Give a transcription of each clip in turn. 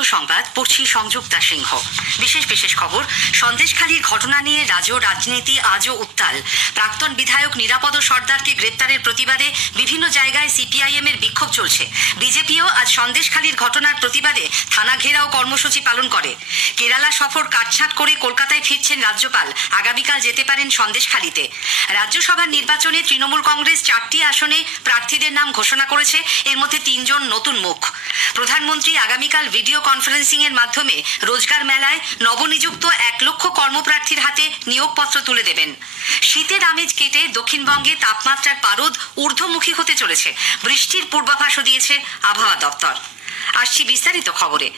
স্থানীয় সংবাদ পড়ছি সংযুক্তা সিংহ। বিশেষ খবর, সন্দেশখালির ঘটনা নিয়ে রাজ্য রাজনীতি আজও উত্তাল। প্রাক্তন বিধায়ক নিরাপদ সর্দারকে গ্রেপ্তারের প্রতিবাদে বিভিন্ন জায়গায় সিপিআইএম এর বিক্ষোভ চলছে। বিজেপিও আজ সন্দেশখালির ঘটনার প্রতিবাদে থানা ঘেরাও কর্মসূচি পালন করে। কেরালা সফর কাটছাঁট করে কলকাতায় ফিরছেন রাজ্যপাল। আগামীকাল যেতে পারেন সন্দেশখালিতে। রাজ্যসভার নির্বাচনে তৃণমূল কংগ্রেস 4টি আসনে প্রার্থীদের নাম ঘোষণা করেছে। এর মধ্যে 3 জন নতুন মুখ। প্রধানমন্ত্রী আগামীকাল ভিডিও কনফারেন্সিং এর মাধ্যমে রোজগার মেলায় নবনিযুক্ত 1 লক্ষ কর্মপ্রার্থীর হাতে নিয়োগপত্র তুলে দেবেন। শীতের আমেজ কেটে দক্ষিণবঙ্গে তাপমাত্রার পারদ ঊর্ধ্বমুখী হতে চলেছে। বৃষ্টির পূর্বাভাসও দিয়েছে আবহাওয়া দপ্তর। আসছি বিস্তারিত খবরে।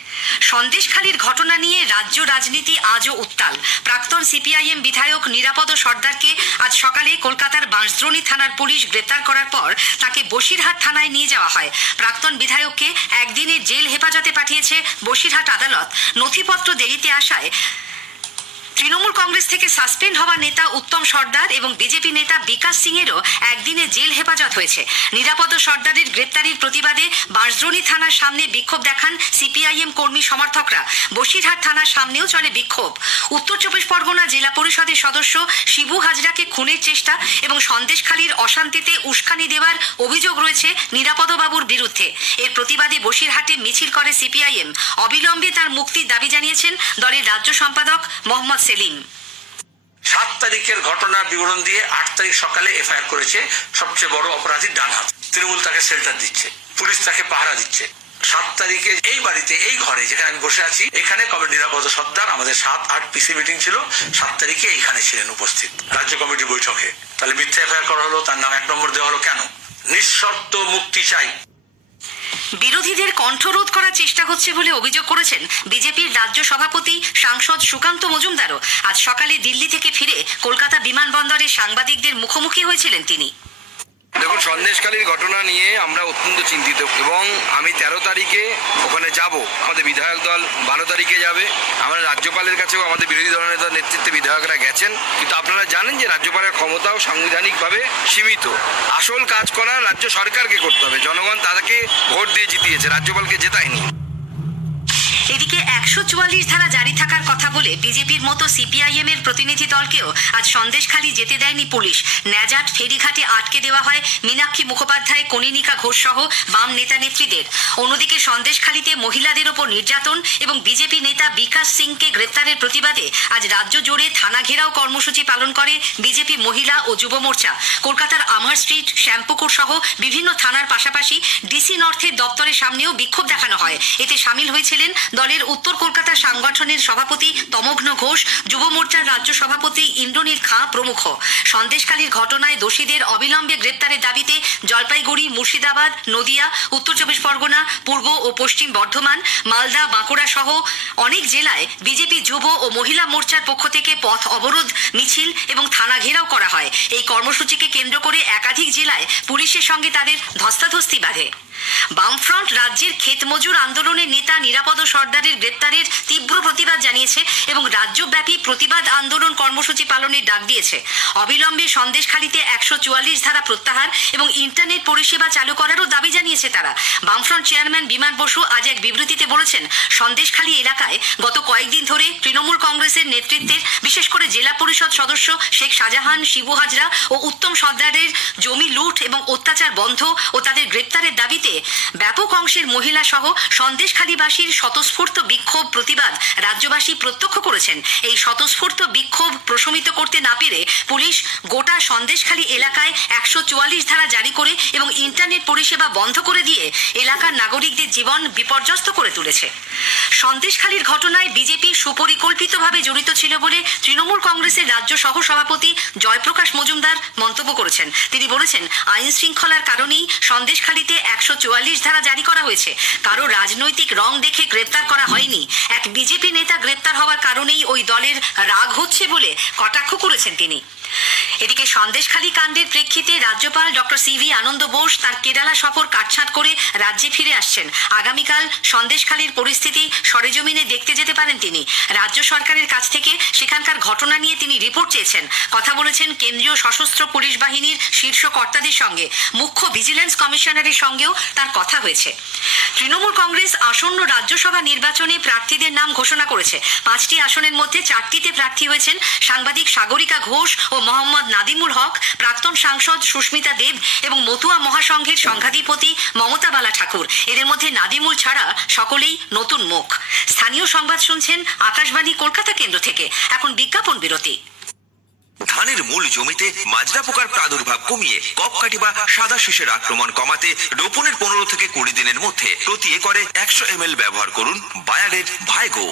সন্দেশখালির ঘটনা নিয়ে রাজ্য রাজনীতি আজও উত্তাল। প্রাক্তন সিপিআইএম বিধায়ক নিরাপদ সর্দারকে আজ সকালে কলকাতার বাঁশদ্রোণী থানার পুলিশ গ্রেপ্তার করার পর তাকে বসিরহাট থানায় নিয়ে যাওয়া হয়। প্রাক্তন বিধায়ককে একদিনের জেল হেফাজতে পাঠিয়েছে বসিরহাট আদালত। নথিপত্র দেরিতে আসায় তৃণমূল কংগ্রেস থেকে সাসপেন্ড হওয়া নেতা উত্তম সর্দার এবং বিজেপি নেতা বিকাশ সিংয়েরও একদিনে জেল হেফাজত হয়েছে। নিরাপদ সর্দারের গ্রেপ্তারির প্রতিবাদে বাঁশদ্রোণী থানার সামনে বিক্ষোভ দেখান সিপিআইএম কর্মী সমর্থকরা। বসিরহাট থানার সামনেও চলে বিক্ষোভ। উত্তর চব্বিশ পরগনা জেলা পরিষদের সদস্য শিবু হাজরাকে খুনের চেষ্টা এবং সন্দেশখালির অশান্তিতে উস্কানি দেওয়ার অভিযোগ রয়েছে নিরাপদবাবুর বিরুদ্ধে। এর প্রতিবাদে বসিরহাটে মিছিল করে সিপিআইএম। অবিলম্বে তার মুক্তির দাবি জানিয়েছেন দলের রাজ্য সম্পাদক মোহাম্মদ সেলিম। 7 তারিখের ঘটনার বিবরণ দিয়ে 8 তারিখ সকালে এফআইআর করেছে সবচেয়ে বড় অপরাধীর ডান হাত। তৃণমূল তাকে শেল্টার দিচ্ছে, পুলিশ তাকে পাহারা দিচ্ছে। 7 তারিখে এই বাড়িতে, এই ঘরে যেখানে আমি বসে আছি, এখানে কবে নিরাপদ সর্দার, আমাদের 7-8 পিসি মিটিং ছিল, 7 তারিখে এইখানে ছিলেন উপস্থিত রাজ্য কমিটি বৈঠকে। তাহলে মিথ্যা এফআইআর করা হলো, তার নাম 1 নম্বর দেওয়া হলো কেন? নিঃশর্ত মুক্তি চাই। বিরোধীদের কণ্ঠরোধ করার চেষ্টা হচ্ছে বলে অভিযোগ করেছেন বিজেপির রাজ্য সভাপতি সাংসদ সুকান্ত মজুমদারও। আজ সকালে দিল্লি থেকে ফিরে কলকাতা বিমানবন্দরে সাংবাদিকদের মুখোমুখি হয়েছিলেন তিনি। দেখুন, সন্দেশখালির ঘটনা নিয়ে আমরা অত্যন্ত চিন্তিত এবং আমি 13 তারিখে ওখানে যাব। আমাদের বিধায়ক দল 12 তারিখে যাবে। আমরা রাজ্যপালের কাছেও আমাদের বিরোধী দলনেতার নেতৃত্বে বিধায়করা গেছেন। কিন্তু আপনারা জানেন যে রাজ্যপালের ক্ষমতাও সাংবিধানিকভাবে সীমিত। আসল কাজ করা রাজ্য সরকারকে করতে হবে। জনগণ তাদেরকে ভোট দিয়ে জিতিয়েছে, রাজ্যপালকে জেতায়নি। এদিকে 144 ধারা জারি থাকার কথা বলে বিজেপির মতো সিপিআইএম এর প্রতিনিধি দলকেও আজ সন্দেশখালি যেতে দেয়নি পুলিশ। ন্যাজাট ফেরিঘাটে আটকে দেওয়া হয় মীনাক্ষী মুখোপাধ্যায়, কনিনিকা ঘোষ সহ বাম নেতা নেত্রীদের। অন্যদিকে সন্দেশখালিতে মহিলাদের ওপর নির্যাতন এবং বিজেপি নেতা বিকাশ সিংকে গ্রেপ্তারের প্রতিবাদে আজ রাজ্য জুড়ে থানা ঘেরাও কর্মসূচি পালন করে বিজেপি মহিলা ও যুব মোর্চা। কলকাতার আমার স্ট্রিট, শ্যামপুকুর সহ বিভিন্ন থানার পাশাপাশি ডিসি নর্থের দপ্তরের সামনেও বিক্ষোভ দেখানো হয়। এতে সামিল হয়েছিলেন দলের উত্তর কলকাতা সাংগঠনের সভাপতি তমগ্ন ঘোষ, যুব মোর্চার রাজ্য সভাপতি ইন্দ্রনীল খাঁ প্রমুখ। সন্দেশখালির ঘটনায় দোষীদের অবিলম্বে গ্রেপ্তারের দাবিতে জলপাইগুড়ি, মুর্শিদাবাদ, নদিয়া, উত্তর চব্বিশ পরগনা, পূর্ব ও পশ্চিম বর্ধমান, মালদা, বাঁকুড়া সহ অনেক জেলায় বিজেপি যুব ও মহিলা মোর্চার পক্ষ থেকে পথ অবরোধ, মিছিল এবং থানা ঘেরাও করা হয়। এই কর্মসূচিকে কেন্দ্র করে একাধিক জেলায় পুলিশের সঙ্গে তাদের ধস্তাধস্তি বাধে। বামফ্রন্ট রাজ্যের ক্ষেত মজুর আন্দোলনের নেতা নিরাপদ সর্দারের গ্রেপ্তারের তীব্র প্রতিবাদ জানিয়েছে এবং রাজ্যব্যাপী প্রতিবাদ আন্দোলন কর্মসূচি পালনের ডাক দিয়েছে। অবিলম্বে সন্দেশখালিতে 144 ধারা প্রত্যাহার এবং ইন্টারনেট পরিষেবা চালু করারও দাবি জানিয়েছে তারা। বামফ্রন্ট চেয়ারম্যান বিমান বসু আজ এক বিবৃতিতে বলেছেন, সন্দেশখালি এলাকায় গত কয়েকদিন ধরে তৃণমূল কংগ্রেসের নেতৃত্বের, বিশেষ করে জেলা পরিষদ সদস্য শেখ শাহজাহান, শিবু হাজরা ও উত্তম সর্দারের জমি লুট এবং অত্যাচার বন্ধ ও তাদের গ্রেপ্তারের দাবিতে ব্যাপক অংশের মহিলা সহ সন্দেশখালীবাসীর স্বতঃস্ফূর্ত বিক্ষোভ প্রতিবাদ রাজ্যবাসী প্রত্যক্ষ করেছেন। এই স্বতঃস্ফূর্ত বিক্ষোভ প্রশমিত করতে না পেরে পুলিশ গোটা সন্দেশখালী এলাকায় 144 ধারা জারি করে এবং ইন্টারনেট পরিষেবা বন্ধ করে দিয়ে এলাকার নাগরিকদের জীবন বিপর্যস্ত করে তুলেছে। সন্দেশখালীর ঘটনায় বিজেপি সুপরিকল্পিতভাবে জড়িত ছিল বলে তৃণমূল কংগ্রেসের রাজ্য সহ সভাপতি জয়প্রকাশ মজুমদার মন্তব্য করেছেন। তিনি বলেছেন, আইন শৃঙ্খলার কারণেই সন্দেশখালীতে 144 ধারা জারি করা হয়েছে। কারো রাজনৈতিক রং দেখে গ্রেপ্তার করা হয়নি। এক বিজেপি নেতা গ্রেপ্তার হওয়ার কারণেই ওই দলের রাগ হচ্ছে বলে কটাক্ষ করেছেন তিনি। এদিকে সন্দেশখালী কাণ্ডের প্রেক্ষিতে রাজ্যপাল ডক্টর সিভি আনন্দ বোস তার কেরালা সফর কাটছাঁট করে রাজ্যে ফিরে আসছেন। আগামীকাল সন্দেশখালীর পরিস্থিতি সরেজমিনে দেখতে যেতে পারেন তিনি। রাজ্য সরকারের কাছ থেকে সেখানকার ঘটনা নিয়ে তিনি রিপোর্ট চেয়েছেন। কথা বলেছেন কেন্দ্রীয় সশস্ত্র পুলিশ বাহিনীর শীর্ষ কর্তাদের সঙ্গে। মুখ্য ভিজিল্যান্স কমিশনারের সঙ্গেও তার কথা হয়েছে। তৃণমূল কংগ্রেস আসন্ন রাজ্যসভা নির্বাচনে প্রার্থীদের নাম ঘোষণা করেছে। 5টি আসনের মধ্যে 4টিতে প্রার্থী হয়েছেন সাংবাদিক সাগরিকা ঘোষ ও মোহাম্মদ নাদিমুল হক, প্রাক্তন সাংসদ সুস্মিতা দেব এবং মতুয়া মহাসংঘের সংঘাধিপতি মমতা বালা ঠাকুর। এদের মধ্যে নাদিমুল ছাড়া সকলেই নতুন মুখ। স্থানীয় সংবাদ শুনছেন আকাশবাণী কলকাতা কেন্দ্র থেকে। এখন বিজ্ঞাপন বিরতি। ধানের মূল জমিতে মাজরা পোকার প্রাদুর্ভাব কমিয়ে কপকাঠি বা সাদা শীষের আক্রমণ কমাতে রোপণের 15 থেকে 20 দিনের মধ্যে প্রতি একরে 100 ml ব্যবহার করুন বায়ারের ভাইগো।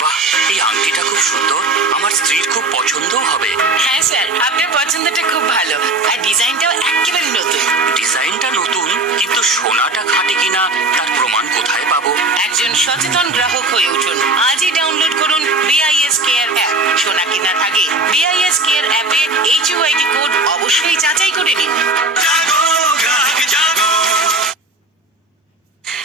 বাহ, এই আংটিটা খুব সুন্দর, আমার স্ত্রীর খুব পছন্দও হবে। হ্যাঁ স্যার, আপনার পছন্দটা খুব ভালো আর ডিজাইনটাও একেবারে নতুন। ডিজাইনটা নতুন, কিন্তু সোনাটা খাঁটি কিনা তার প্রমাণ কোথায় পাবো? একজন সচেতন গ্রাহক হয়ে উঠুন। আজই ডাউনলোড করুন BIS কেয়ার অ্যাপ। সোনা কেনার আগে BIS কেয়ার অ্যাপে HUID কোড অবশ্যই যাচাই করে নিন।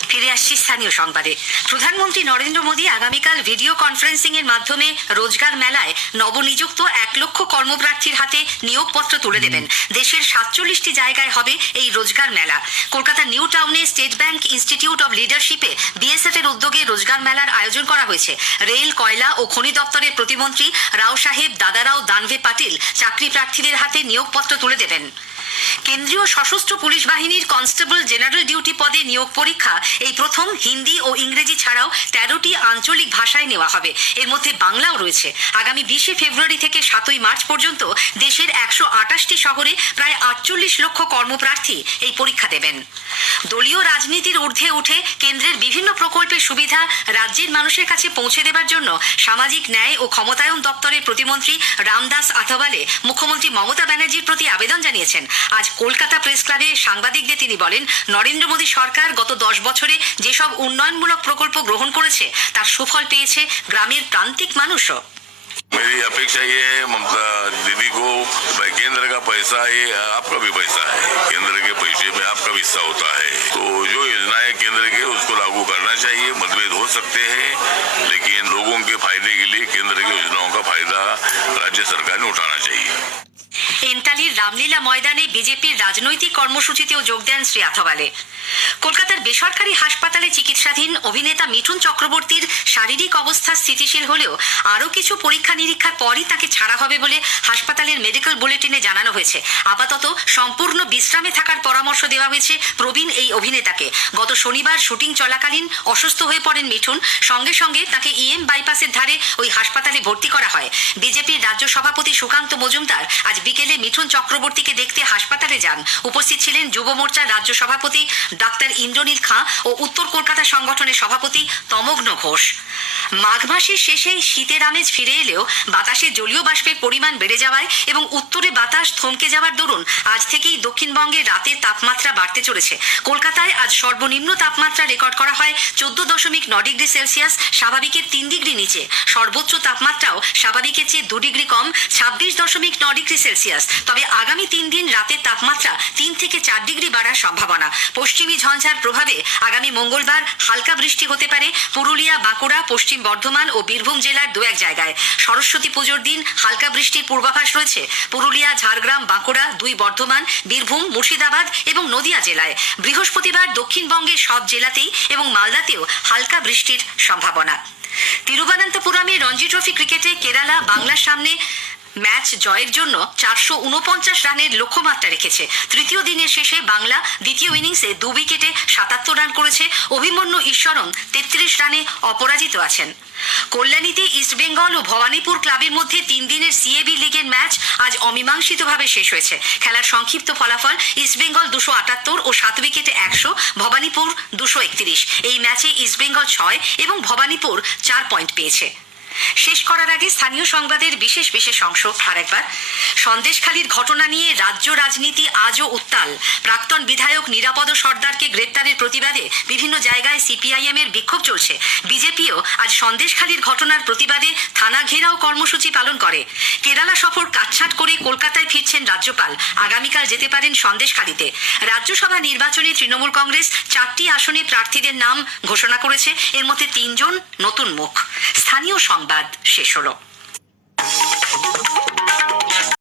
ফিরে আসছি স্থানীয় সংবাদে। প্রধানমন্ত্রী নরেন্দ্র মোদী আগামীকাল ভিডিও কনফারেন্সিং এর মাধ্যমে রোজগার মেলায় নবনিযুক্ত 1 লক্ষ কর্মপ্রার্থীর হাতে নিয়োগপত্র তুলে দেবেন। দেশের 47টি জায়গায় হবে এই রোজগার মেলা। কলকাতা নিউ টাউনে স্টেট ব্যাংক ইনস্টিটিউট অব লিডারশিপে BSF এর উদ্যোগে রোজগার মেলার আয়োজন করা হয়েছে। রেল, কয়লা ও খনি দপ্তরের প্রতিমন্ত্রী রাও সাহেব দাদারাও দানভে পাটিল চাকরি প্রার্থীদের হাতে নিয়োগপত্র তুলে দেবেন। কেন্দ্রীয় সশস্ত্র পুলিশ বাহিনীর কনস্টেবল জেনারেল ডিউটি পদে নিয়োগ পরীক্ষা এই প্রথম হিন্দি ও ইংরেজি ছাড়াও 13টি আঞ্চলিক ভাষায় নেওয়া হবে। এর মধ্যে বাংলাও রয়েছে। আগামী 20 ফেব্রুয়ারি থেকে 7 মার্চ পর্যন্ত দেশের 128টি শহরে প্রায় 48 লক্ষ কর্মপ্রার্থী এই পরীক্ষা দেবেন। দলীয় রাজনীতির ঊর্ধ্বে উঠে কেন্দ্রের বিভিন্ন প্রকল্পের সুবিধা রাজ্যের মানুষের কাছে পৌঁছে দেবার জন্য সামাজিক ন্যায় ও ক্ষমতায়ন দপ্তরের প্রতিমন্ত্রী রামদাস আথাওয়ালে মুখ্যমন্ত্রী মমতা ব্যানার্জির প্রতি আবেদন জানিয়েছেন। আজ কলকাতা প্রেস ক্লাবে সাংবাদিকদের তিনি বলেন, নরেন্দ্র মোদী সরকার গত 10 বছরে যেসব উন্নয়নমূলক প্রকল্প গ্রহণ করেছে তার সুফল পেয়েছে গ্রামের প্রান্তিক মানুষও। मेरी अपेक्षा ये है ममता दीदी को, भाई केंद्र का पैसा ये आपका भी पैसा है, केंद्र के पैसे में आपका भी हिस्सा होता है, तो जो योजनाएं केंद्र के उसको लागू करना चाहिए। मतभेद हो सकते हैं, लेकिन लोगों के फायदे के लिए केंद्र की योजनाओं का फायदा राज्य सरकार ने उठाना चाहिए। এন্টালির রামলীলা ময়দানে বিজেপির রাজনৈতিক কর্মসূচিতেও যোগ দেন শ্রী আথাওয়ালে। কলকাতার বেসরকারি হাসপাতালে চিকিৎসাধীন অভিনেতা মিঠুন চক্রবর্তীর শারীরিক অবস্থা স্থিতিশীল হলেও আরও কিছু পরীক্ষা নিরীক্ষার পরই তাকে ছাড়া হবে বলে হাসপাতালের মেডিকেল বুলেটিনে জানানো হয়েছে। আপাতত সম্পূর্ণ বিশ্রামে থাকার পরামর্শ দেওয়া হয়েছে প্রবীণ এই অভিনেতাকে। গত শনিবার শুটিং চলাকালীন অসুস্থ হয়ে পড়েন মিঠুন। সঙ্গে সঙ্গে তাকে বাইপাসের ধারে ওই হাসপাতালে ভর্তি করা হয়। বিজেপির রাজ্য সভাপতি সুকান্ত মজুমদার আজ বিকেলে মিঠুন চক্রবর্তীকে দেখতে হাসপাতালে যান। উপস্থিত ছিলেন যুব মোর্চার রাজ্য সভাপতি ডাক্তার ইন্দ্রনীল খাঁ ও উত্তর কলকাতা সংগঠনের সভাপতি তমগ্ন ঘোষ। মাঘ মাসের শেষে শীতের আমেজ ফিরে এলেও বাতাসে জলীয় বাষ্পের পরিমাণ বেড়ে যাওয়ায় এবং উত্তরে বাতাস থমকে যাওয়ার দরুন আজ থেকেই দক্ষিণবঙ্গে রাতের তাপমাত্রা বাড়তে চলেছে। কলকাতায় আজ সর্বনিম্ন তাপমাত্রা রেকর্ড করা হয় 14.9 ডিগ্রি সেলসিয়াস, স্বাভাবিকের 3 ডিগ্রি নিচে। সর্বোচ্চ তাপমাত্রাও স্বাভাবিকের চেয়ে 2 ডিগ্রি কম, 26.9 ডিগ্রি সেলসিয়াস। তবে আগামী 3 দিন রাতের তাপমাত্রা 3 থেকে 4 ডিগ্রি বাড়ার সম্ভাবনা। পশ্চিমী ঝঞ্ঝার প্রভাবে আগামী মঙ্গলবার হালকা বৃষ্টি হতে পারে পুরুলিয়া, বাঁকুড়া, পশ্চিম বর্ধমান ও বীরভূম জেলার 2-1 জায়গায়। সরস্বতী পুজোর দিন হালকা বৃষ্টির পূর্বাভাস রয়েছে পুরুলিয়া, ঝাড়গ্রাম, বাঁকুড়া, 2 বর্ধমান, বীরভূম, মুর্শিদাবাদ এবং নদিয়া জেলায়। বৃহস্পতিবার দক্ষিণবঙ্গের সব জেলাতেই এবং মালদাতেও হালকা বৃষ্টির সম্ভাবনা। তিরুবনন্তপুরমে রঞ্জি ট্রফি ক্রিকেটে কেরালা বাংলার সামনে ম্যাচ জয়ের জন্য 449 রানের লক্ষ্যমাত্রা রেখেছে। তৃতীয় দিনের শেষে বাংলা দ্বিতীয় ইনিংসে 2 উইকেটে 77 রান করেছে। অভিমন্যু ঈশ্বরম 33 রানে অপরাজিত আছেন। কল্যাণীতে ইস্টবেঙ্গল ও ভবানীপুর ক্লাবের মধ্যে 3 দিনের CAB লিগের ম্যাচ আজ অমীমাংসিতভাবে শেষ হয়েছে। খেলার সংক্ষিপ্ত ফলাফল ইস্টবেঙ্গল 278 ও 7 উইকেটে 100, ভবানীপুর 231। এই ম্যাচে ইস্টবেঙ্গল 6 এবং ভবানীপুর 4 পয়েন্ট পেয়েছে। শেষ করার আগে স্থানীয় সংবাদের বিশেষ অংশ আরেকবার। সন্দেশখালীর ঘটনা নিয়ে রাজ্য রাজনীতি আজও উত্তাল। প্রাক্তন বিধায়ক নিরাপদ সর্দারকে গ্রেপ্তারের প্রতিবাদে বিভিন্ন জায়গায় CPIM এর বিক্ষোভ চলছে। বিজেপিও আজ সন্দেশখালীর ঘটনার প্রতিবাদে থানা ঘেরাও কর্মসূচি পালন করে। কেরালা সফর কাটছাঁট করে কলকাতায় ফিরছেন রাজ্যপাল। আগামীকাল যেতে পারেন সন্দেশখালীতে। রাজ্যসভা নির্বাচনে তৃণমূল কংগ্রেস 4টি আসনে প্রার্থীদের নাম ঘোষণা করেছে। এর মধ্যে 3 জন নতুন মুখ। স্থানীয় সংবাদ শেষ হলো।